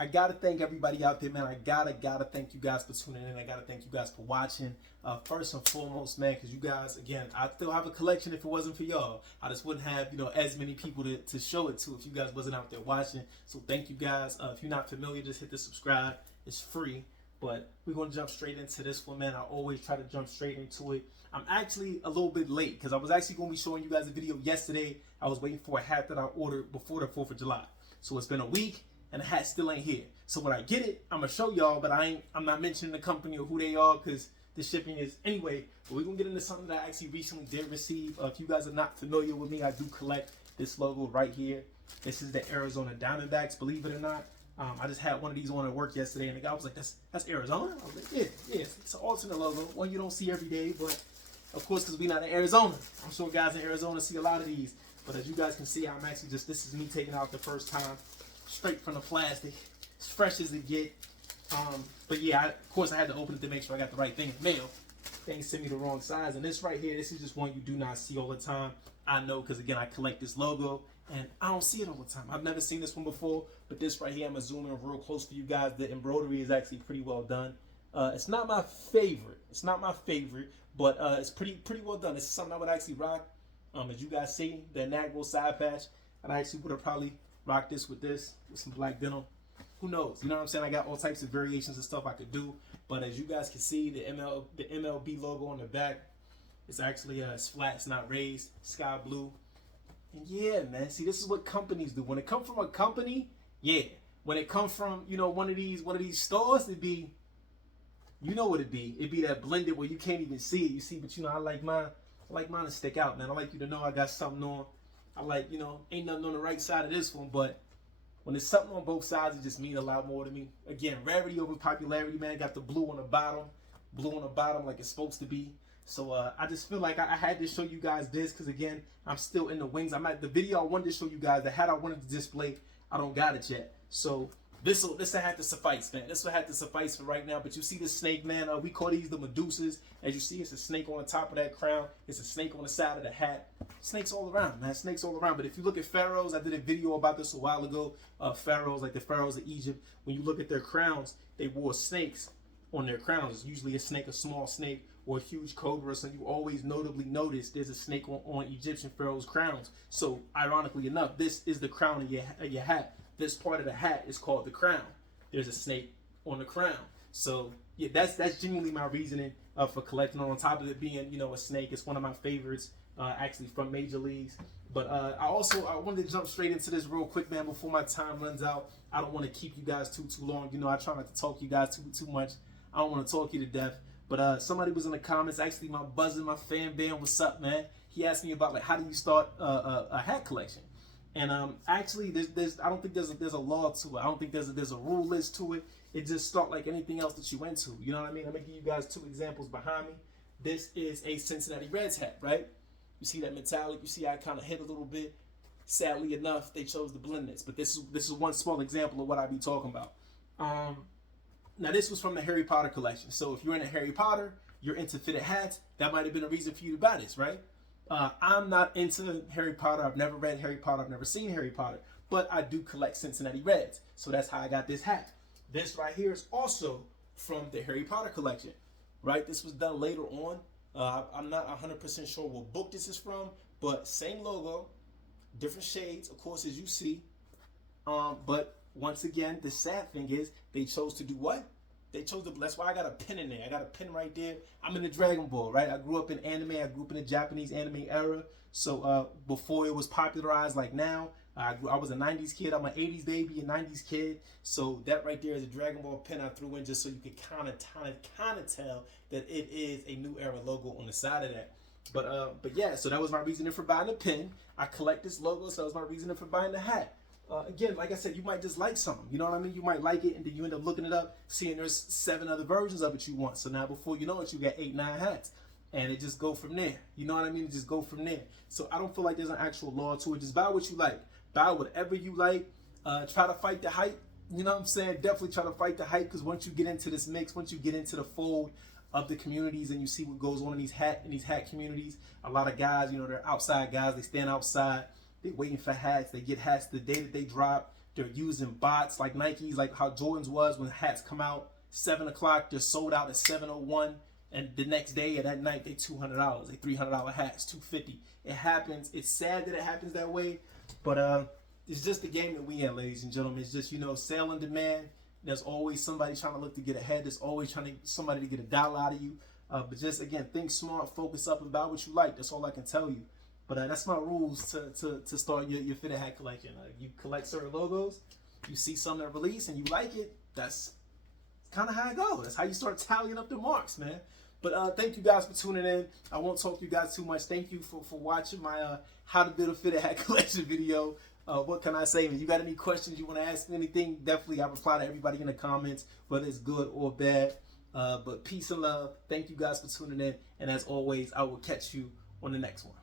I gotta thank everybody out there, man. I gotta thank you guys for tuning in. I gotta thank you guys for watching. First and foremost, man, because you guys, again, I still have a collection. If it wasn't for y'all, I just wouldn't have, as many people to show it to if you guys wasn't out there watching. So thank you guys. If you're not familiar, just hit the subscribe. It's free. But we're gonna jump straight into this one, man. I always try to jump straight into it. I'm actually a little bit late because I was actually gonna be showing you guys a video yesterday. I was waiting for a hat that I ordered before the 4th of July. So it's been a week and the hat still ain't here. So when I get it, I'm gonna show y'all, but I'm not mentioning the company or who they are because the shipping is anyway. But we're gonna get into something that I actually recently did receive. If you guys are not familiar with me, I do collect this logo right here. This is the Arizona Diamondbacks, believe it or not. I just had one of these on at work yesterday, and the guy was like, "That's Arizona?" I was like, "Yeah, it's an alternate logo, one you don't see every day, but of course, because we're not in Arizona. I'm sure guys in Arizona see a lot of these, but as you guys can see, I'm actually this is me taking out the first time, straight from the plastic, as fresh as it get. But yeah, of course, I had to open it to make sure I got the right thing in the mail. They sent me the wrong size, and this right here, this is just one you do not see all the time. I know, because again, I collect this logo, and I don't see it all the time. I've never seen this one before, but this right here, I'm gonna zoom in real close for you guys. The embroidery is actually pretty well done. It's not my favorite. It's not my favorite, but it's pretty well done. This is something I would actually rock. As you guys see, the inaugural side patch, and I actually would have probably rocked this with some black denim. Who knows? You know what I'm saying? I got all types of variations and stuff I could do. But as you guys can see, the MLB logo on the back, it's actually it's flat, it's not raised, sky blue. And yeah, man, see, this is what companies do. When it comes from a company, yeah. When it comes from, one of these stores, it'd be, what it'd be. It'd be that blended where you can't even see it. You see, but I like mine to stick out, man. I like you to know I got something on. I like, ain't nothing on the right side of this one, but when there's something on both sides, it just means a lot more to me. Again, rarity over popularity, man. Got the blue on the bottom like it's supposed to be. So I just feel like I had to show you guys this because, again, I'm still in the wings. I'm at the video I wanted to show you guys. The hat I wanted to display, I don't got it yet. So this will have to suffice, man. This will have to suffice for right now. But you see the snake, man. We call these the Medusas. As you see, it's a snake on the top of that crown. It's a snake on the side of the hat. Snakes all around, man. Snakes all around. But if you look at pharaohs, I did a video about this a while ago. Pharaohs, like the pharaohs of Egypt, when you look at their crowns, they wore snakes on their crowns. It's usually a snake, a small snake, or a huge cobra. So you always notably notice there's a snake on Egyptian pharaohs' crowns. So ironically enough, this is the crown of your hat. This part of the hat is called the crown. There's a snake on the crown. So yeah, that's genuinely my reasoning for collecting. On top of it being, a snake, it's one of my favorites, actually from Major Leagues. But I wanted to jump straight into this real quick, man, before my time runs out. I don't want to keep you guys too long. I try not to talk you guys too much. I don't want to talk you to death. But somebody was in the comments, actually my buzzing, my fan band, what's up, man? He asked me about how do you start a hat collection? And actually, I don't think there's a law to it. I don't think there's a rule list to it. It just start like anything else that you went to. You know what I mean? I'm gonna give you guys 2 examples behind me. This is a Cincinnati Reds hat, right? You see that metallic? You see I kind of hit a little bit. Sadly enough, they chose to blend this. But this is one small example of what I be talking about. Now this was from the Harry Potter collection. So if you're into Harry Potter, you're into fitted hats, that might have been a reason for you to buy this, right? I'm not into Harry Potter. I've never read Harry Potter. I've never seen Harry Potter. But I do collect Cincinnati Reds. So that's how I got this hat. This right here is also from the Harry Potter collection, right? This was done later on. I'm not 100% sure what book this is from, but same logo, different shades, of course, as you see. But once again, the sad thing is they chose to do what? They chose to, that's why I got a pin in there. I got a pin right there. I'm in the Dragon Ball, right? I grew up in anime. I grew up in the Japanese anime era. So before it was popularized like now, I was a 90s kid. I'm an 80s baby, a 90s kid. So that right there is a Dragon Ball pin I threw in just so you could kind of tell that it is a new era logo on the side of that. But yeah, so that was my reasoning for buying the pin. I collect this logo, so that was my reasoning for buying the hat. Again, like I said, you might just like something. You know what I mean? You might like it, and then you end up looking it up, seeing there's 7 other versions of it you want. So now before you know it, you got 8, 9 hats. And it just go from there. You know what I mean? It just go from there. So I don't feel like there's an actual law to it. Just buy what you like. Buy whatever you like. Try to fight the hype. You know what I'm saying? Definitely try to fight the hype, because once you get into this mix, once you get into the fold of the communities and you see what goes on in these hat communities, a lot of guys, they're outside guys. They stand outside. They waiting for hats. They get hats the day that they drop. They're using bots like Nike's, like how Jordan's was when hats come out 7 o'clock. They're sold out at 7:01, and the next day or that night they $200, they $300 hats, $250. It happens. It's sad that it happens that way, but it's just the game that we in, ladies and gentlemen. It's just, you know, sale and demand. There's always somebody trying to look to get ahead. There's always somebody to get a dollar out of you. But just, again, think smart, focus up, and buy what you like. That's all I can tell you. But that's my rules to start your fitted hat collection. You collect certain logos, you see something that release, and you like it. That's kind of how it goes. That's how you start tallying up the marks, man. But thank you guys for tuning in. I won't talk to you guys too much. Thank you for watching my how to build a fitted hat collection video. What can I say? If you got any questions, you want to ask me anything, definitely I reply to everybody in the comments, whether it's good or bad. But peace and love. Thank you guys for tuning in. And as always, I will catch you on the next one.